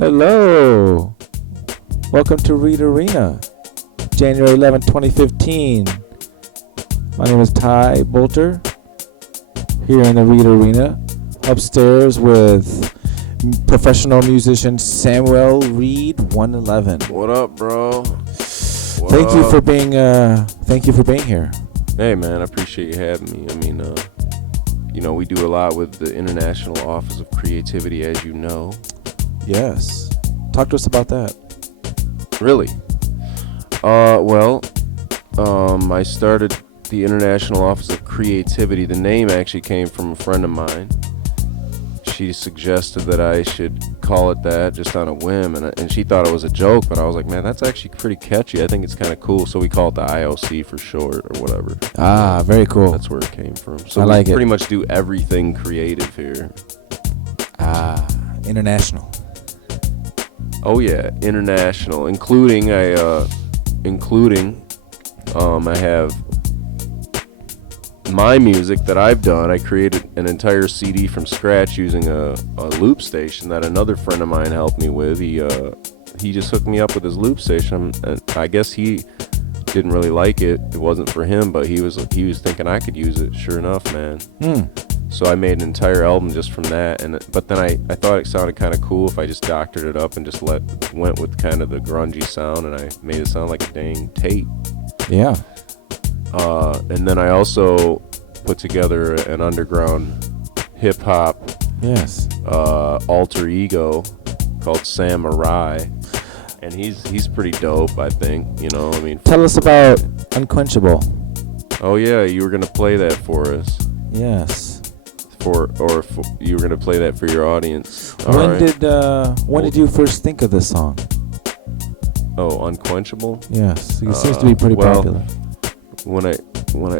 Hello. Welcome to Read Arena, January 11th, 2015. My name is Ty Boulter, here in the Read Arena, upstairs with professional musician Samuel Reed 111. What up, bro? Thank you for being here. Hey, man, I appreciate you having me. I mean, we do a lot with the International Office of Creativity, as you know. Yes. Talk to us about that. Really? I started the International Office of Creativity. The name actually came from a friend of mine. She suggested that I should call it that just on a whim, and she thought it was a joke, but I was like, man, that's actually pretty catchy. I think it's kind of cool, so we call it the IOC for short or whatever. Ah, very cool. That's where it came from. So I like we it. pretty much do everything creative here. Ah, international. Oh yeah, international, including I have my music that I've done. I created an entire CD from scratch using a loop station that another friend of mine helped me with. He just hooked me up with his loop station. And I guess he didn't really like it. It wasn't for him, but he was thinking I could use it. Sure enough, man. So I made an entire album just from that. But then I thought it sounded kind of cool if I just doctored it up and just went with kind of the grungy sound, and I made it sound like a dang tape. Yeah. And then I also put together an underground hip hop alter ego called Sam Awry, and he's pretty dope, I think. Tell us about Unquenchable. Oh yeah, you were gonna play that for us. Yes. You were gonna play that for your audience. When did you first think of this song? Oh, Unquenchable? Yes, it seems to be pretty popular. When I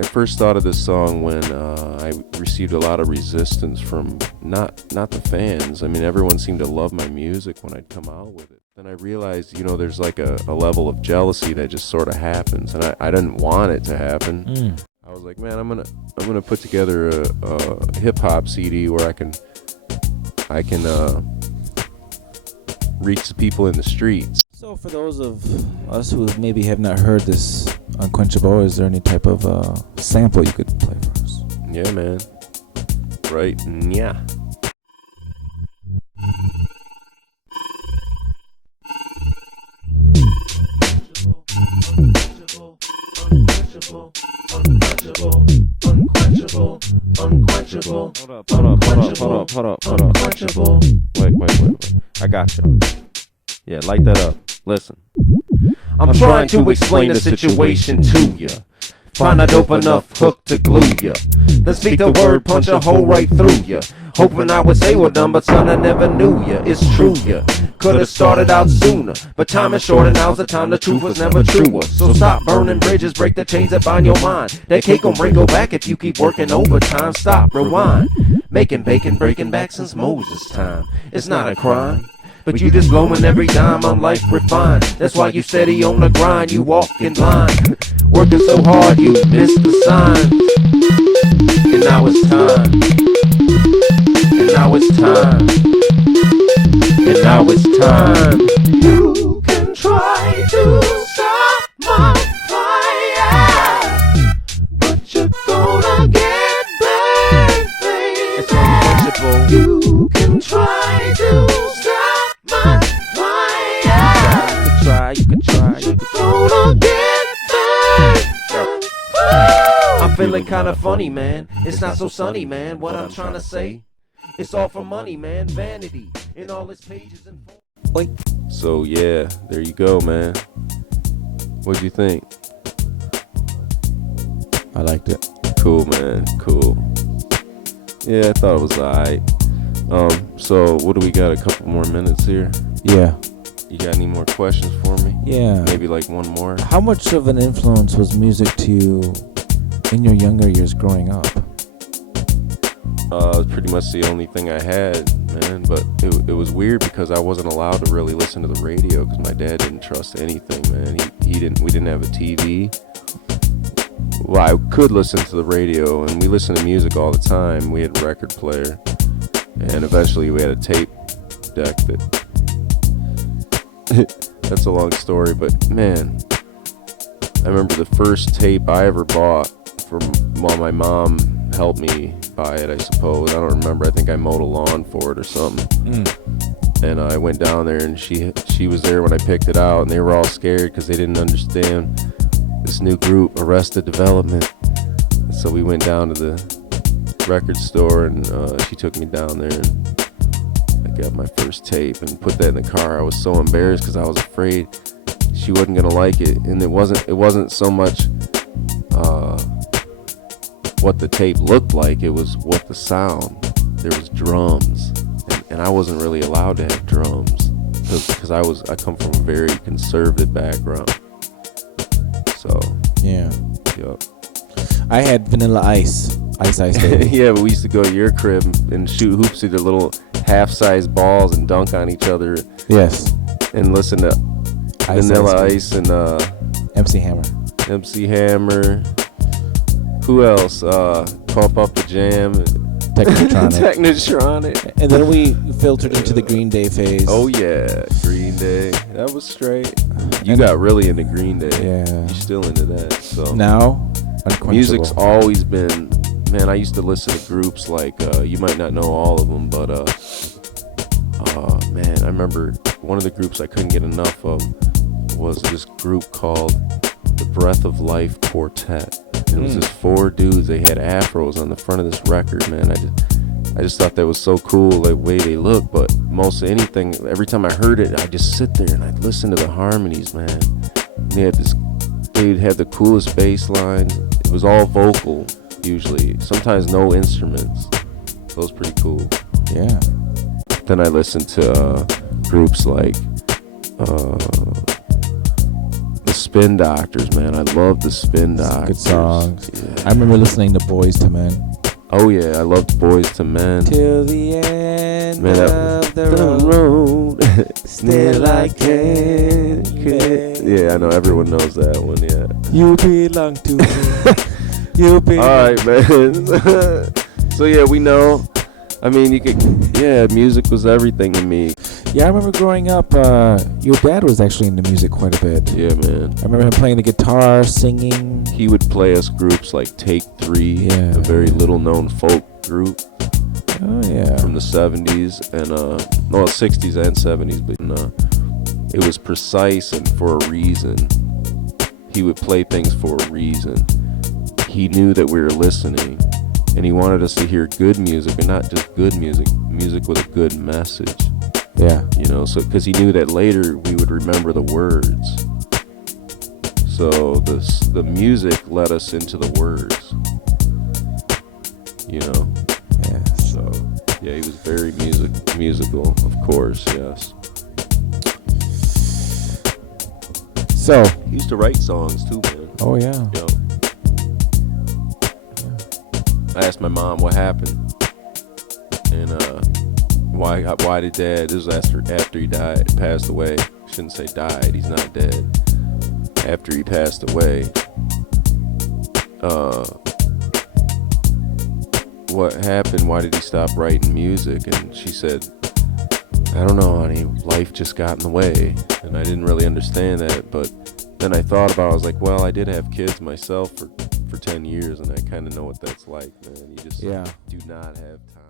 first thought of this song, when I received a lot of resistance from not the fans. I mean, everyone seemed to love my music when I'd come out with it. Then I realized, there's like a level of jealousy that just sort of happens, and I didn't want it to happen. I was like, man, I'm gonna put together a hip hop CD where I can reach the people in the streets. So for those of us who maybe have not heard this Unquenchable, is there any type of sample you could play for us? Yeah, man. Right. Yeah. Unquenchable. Hold up. Unquenchable. Wait. I got you. Yeah, light that up. Listen. I'm trying to explain the situation to ya. Find a dope enough hook to glue ya. Then speak the word, punch a hole right through ya. Hoping I would say well done, but son, I never knew ya. It's true ya. Could've started out sooner, but time is short and now's the time the truth was never truer. So stop burning bridges, break the chains that bind your mind. That cake gon' go back if you keep working overtime. Stop, rewind. Making bacon, breaking back since Moses' time. It's not a crime. But you just blowing every dime on life refined. That's why you steady on the grind, you walk in line. Working so hard you missed the sign. And now it's time. And now it's time. And now it's time. You can try to stop my fire, but you're gonna get burned, baby. It's unquenchable. You can try to stop my fire. You can try. You're gonna get burned. I'm feeling kinda funny, man. It's not so sunny, man. What I'm trying to say, it's all for money, man. Vanity in all its pages and Oi. So yeah, there you go, man. What'd you think? I liked it. Cool, man. Cool. Yeah, I thought it was alright. So what do we got? A couple more minutes here. Yeah. You got any more questions for me? Yeah. Maybe like one more. How much of an influence was music to you in your younger years growing up? Pretty much the only thing I had, man. But it was weird because I wasn't allowed to really listen to the radio because my dad didn't trust anything, man. We didn't have a TV. Well, I could listen to the radio, and we listened to music all the time. We had a record player, and eventually we had a tape deck that That's a long story, but man, I remember the first tape I ever bought my mom helped me buy it, I suppose. I don't remember. I think I mowed a lawn for it or something. And I went down there, and she was there when I picked it out, and they were all scared because they didn't understand this new group, Arrested Development. And so we went down to the record store, and she took me down there, and I got my first tape and put that in the car. I was so embarrassed because I was afraid she wasn't gonna like it, and it wasn't so much what the tape looked like. It was what the sound. There was drums, and I wasn't really allowed to have drums because I come from a very conservative background. So Yeah. yep. I had Vanilla Ice. Ice Baby. Yeah, but we used to go to your crib and shoot hoops through the little half-sized balls and dunk on each other. Yes. And listen to Vanilla Ice and MC Hammer. MC Hammer. Who else? Pump Up the Jam. Technotronic. And then we filtered into the Green Day phase. Oh yeah, Green Day. That was straight. You got really into Green Day. Yeah. You're still into that. So now, Unquenchable. Music's always been. Man, I used to listen to groups like you might not know all of them, but man, I remember one of the groups I couldn't get enough of was this group called the Breath of Life Quartet. It was just 4 dudes. They had afros on the front of this record, man. I just thought that was so cool, the way they look. But most of anything, every time I heard it, I'd just sit there and I'd listen to the harmonies, man. And they had the coolest bass lines. It was all vocal, usually. Sometimes no instruments. So it was pretty cool. Yeah. Then I listened to groups like the Spin Doctors, man. I love the Spin Doctors. Good songs. Yeah. I remember listening to Boys to Men. Oh yeah, I loved Boys to Men. Till the end Man, of the road, still I can't. Yeah, I know everyone knows that one. Yeah. You belong to me. You belong. All right, man. So yeah, we know. I mean, music was everything to me. Yeah, I remember growing up, your dad was actually into music quite a bit. Yeah, man. I remember him playing the guitar, singing. He would play us groups like Take 3, a very little-known folk group. Oh, yeah. From the 70s and 60s and 70s, but it was precise and for a reason. He would play things for a reason. He knew that we were listening, and he wanted us to hear good music, and not just good music with a good message. Yeah. So because he knew that later we would remember the words. So the music led us into the words. Yeah. So yeah, he was very musical, of course. Yes. So he used to write songs too, man. Oh yeah. Yo. I asked my mom what happened, and why did Dad? This was after he passed away. Shouldn't say died. He's not dead. After he passed away, what happened? Why did he stop writing music? And she said, I don't know, honey. Life just got in the way, and I didn't really understand that. But then I thought about it. I was like, well, I did have kids myself for 10 years, and I kind of know what that's like, man. You just do not have time.